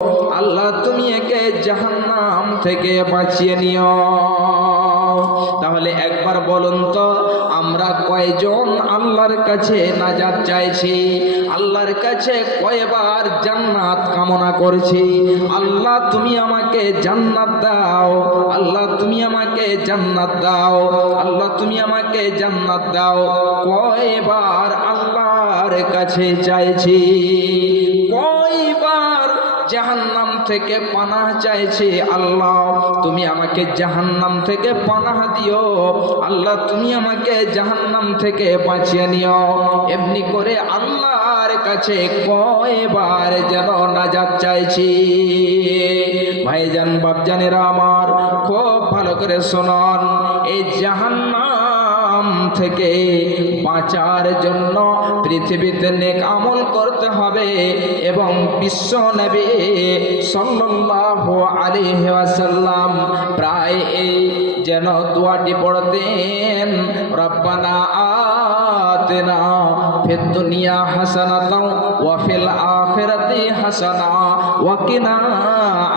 আল্লাহ তুমি একে জাহান্নাম থেকে বাঁচিয়ে নিও। তাহলে একবার বলুন তো, আমরা কয়জন আল্লাহর কাছে নাজাত চাইছি? আল্লাহর কাছে কয়বার জান্নাত কামনা করছি? আল্লাহ তুমি আমাকে জান্নাত দাও, আল্লাহ তুমি আমাকে জান্নাত দাও, আল্লাহ তুমি আমাকে জান্নাত দাও। কয়বার আল্লাহর কাছে চাইছি? কয়বার জাহান্নাম থেকে পানাহ চাইছি? আল্লাহ তুমি আমাকে জাহান্নাম থেকে পানাহ দিও, আল্লাহ তুমি আমাকে জাহান্নাম থেকে বাঁচিয়ে নিও। এমনি করে আল্লাহর কাছে কয়বার যেন নাজাত চাইছি। ভাইজান বাপজানেরা আমার, খুব ভালো করে শুনুন, এই জাহান্নাম থেকে বাঁচার জন্য পৃথিবীতে নেক আমল করতে হবে। এবং বিশ্ব নবী সাল্লাল্লাহু আলাইহি ওয়াসাল্লাম প্রায় এই যেন দোয়াটি পড়তেন, রব্বানা আতিনা ফিদ দুনিয়া হাসানাতাও ওয়া ফিল আখিরাতি হাসানা ওয়া কিনা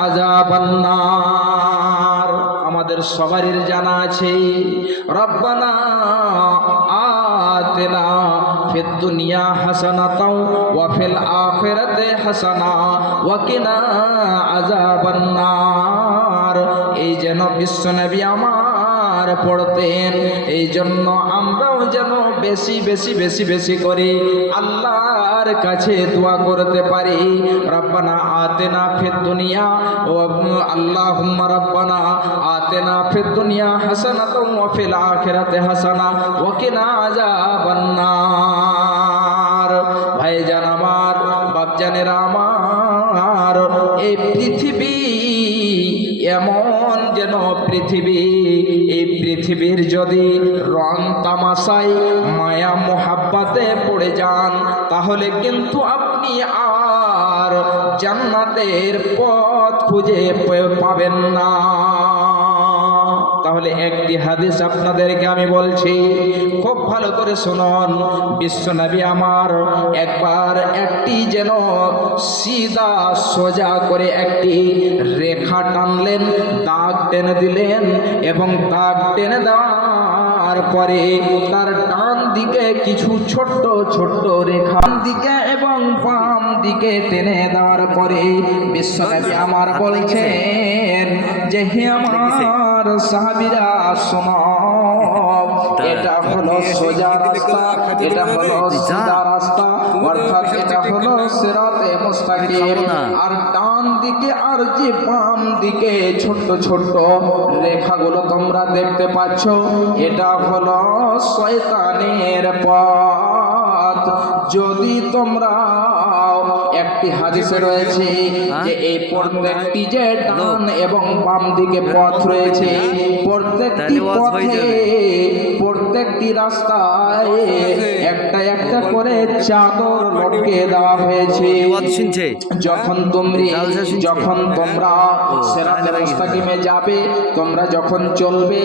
আযাবান নার। আমাদের সবারই জানা আছে, রব্বানা আতিনা ফিদ দুনিয়া হাসানাতাও ওয়া ফিল আখিরাতি হাসানা ওয়া কিনা আযাবান নার। এই যেন বিশ্বনবী আমার পড়তেন। এই জন্য আমরাও যেন বেশি বেশি বেশি বেশি করে আল্লাহর কাছে দোয়া করতে পারি, রব্বানা আতিনা ফিদ দুনিয়া ওয়া আল্লাহুম্মা রব্বানা আতিনা ফিদ দুনিয়া হাসানাতাও ওয়া ফিল আখিরাতি হাসানা ওয়া কিনা আযাবান নার। ভাইজান আমার, বাপজানেরা আমার, এই পৃথিবী এমন যেন পৃথিবী, এই পৃথিবীর যদি রং তামাশায় মায়া মোহাব্বতে পড়ে যান, তাহলে কিন্তু আপনি আর জান্নাতের পথ খুঁজে পাবেন না। তাহলে একটি হাদিস আপনাদেরকে আমি বলছি, খুব ভালো করে শুনুন। বিশ্বনবী আমার একবার একটি যেন সিধা সোজা করে একটি রেখা টানলেন, দাগ টেনে দিলেন, এবং দাগ টেনে দেওয়ার পরে তার ডান দিকে কিছু ছোট্ট ছোট্ট রেখা দিকে এবং বাম দিকে টেনে দেওয়ার পরে বিশ্বনবী আমার বলছেন যে, হে আমার সাহাবীরা শোনো, এটা হলো সোজা রাস্তা, এটা হলো সিধা রাস্তা, অর্থাৎ এটা হলো সিরাতে মুস্তাকিম। আর ডান দিকে আর যে বাম দিকে ছোট্ট ছোট্ট রেখাগুলো তোমরা দেখতে পাচ্ছ, এটা হলো শয়তানের পথ। যদি তোমরা, একটি হাদিসে রয়েছে যে এই প্রত্যেকটি যে ডান এবং বাম দিকে পথ রয়েছে, প্রত্যেকটি পথে প্রত্যেকটি রাস্তায় একটা একটা করে চাদর লটকে দেওয়া হয়েছে। যখন তোমরা সিরাতে মুস্তাকিমে যাবে, তোমরা যখন চলবে